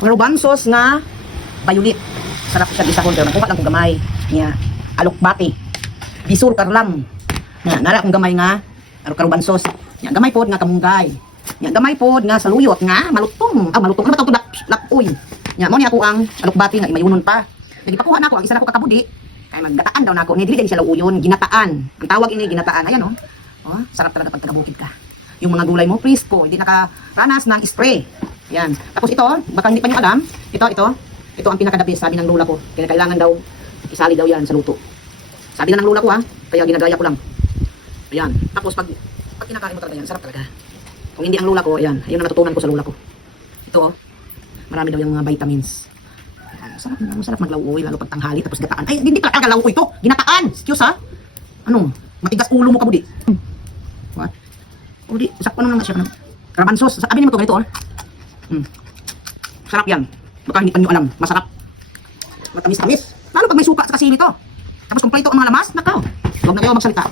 Maruban sauce nga violet. Sarap siya isa pero nakuha lang kong gamay. Nya alokbati. Bisur karlam. Nya nara kong gamay nga sauce. Nya gamay pod nga kamunggay. Nya gamay pod nga saluyot nga malutong. Ah malutong ano ba to lap lapoy. Nya mo ni ako ang alokbati nga imayunon pa. Jadi pakuha na ako ang isa na ko kakabudi. Kay maggataan daw nako. Ni dili din siya lauyon, ginataan. Ang tawag ini ginataan. Ayan oh. Oh, sarap talaga pag taga-bukid ka. Yung mga gulay mo, frisco, hindi nakaranas ng spray. Yan. Tapos ito, baka hindi pa niyo alam, ito, ito, ito ang pinakadabis, sabi ng lola ko. Kaya kailangan daw, isali daw yan sa luto. Sabi na ng lola ko ha, kaya ginagaya ko lang. Ayan. Tapos pag, pag kinakain mo talaga yan, sarap talaga. Kung hindi ang lola ko, ayan, ayun ang natutunan ko sa lola ko. Ito, oh, marami daw yung mga vitamins. Ayan, Masarap, masarap maglauoy, lalo pag tanghali, tapos gataan. Ay, hindi ka talaga lauoy ito, ginataan. Excuse ha. Ano, matigas ulo mo ka budi. What? O di, sakto naman siya. Ano? Karabansos. Sabi mo to ganito, oh. Hmm. Sarap yan. Baka hindi pa nyo alam. Masarap. Matamis-tamis. Lalo pag may suka sa kasili to. Tapos kumpleto ang mga lamas, nakaw. Huwag na kayo magsalita.